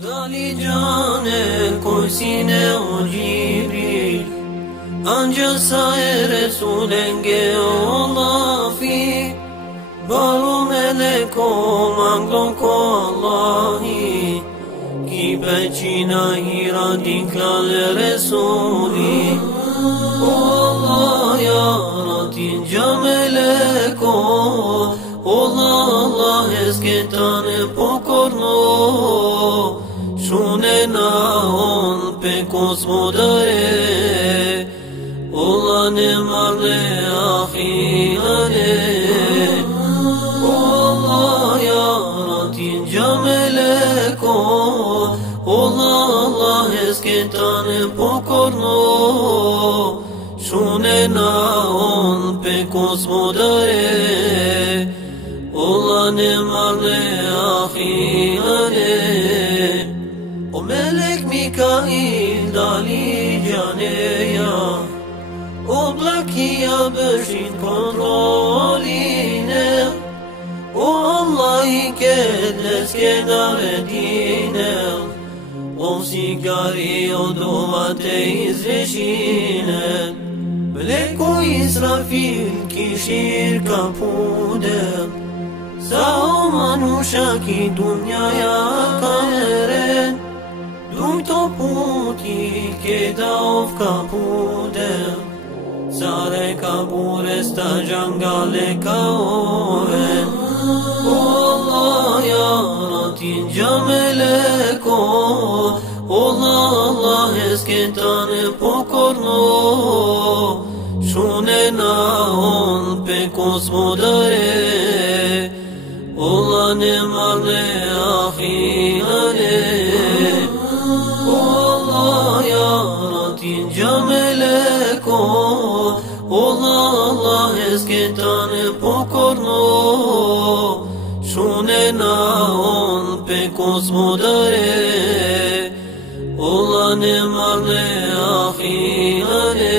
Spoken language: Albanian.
Dali cane coisine o Jibril Anca sae Resulenge Allah fi Baru meleko mangloko Allahi Ki becina hira diklal Resuli O Allah ya ratinca meleko Allah esketane pokorno Shune na on pe kosmodare Ola ne marle akhirane Allah ya ratin jameleko Allah esketane pokorno Shune na on pe kosmodare Ola ne marle akhirane O melek Mikail dali caneya O blakiya böşin kontroline O Allah'ı kedles kenare dine O sigari o duvate izreşine Melek o İsrafil kişir kapudem Sao manusha ki dünyaya kaeren Duj to puti ke daov kapudem Sare kabure sta jangale kaoren Allah ya ratin jameleko Allah eskentane pokorno Shune na on pe kosmodare Allah ne marle akhirane Allah ya ratin jameleko Allah esketane pokorno Shune na on pe kosmodare Allah ne marle akhirane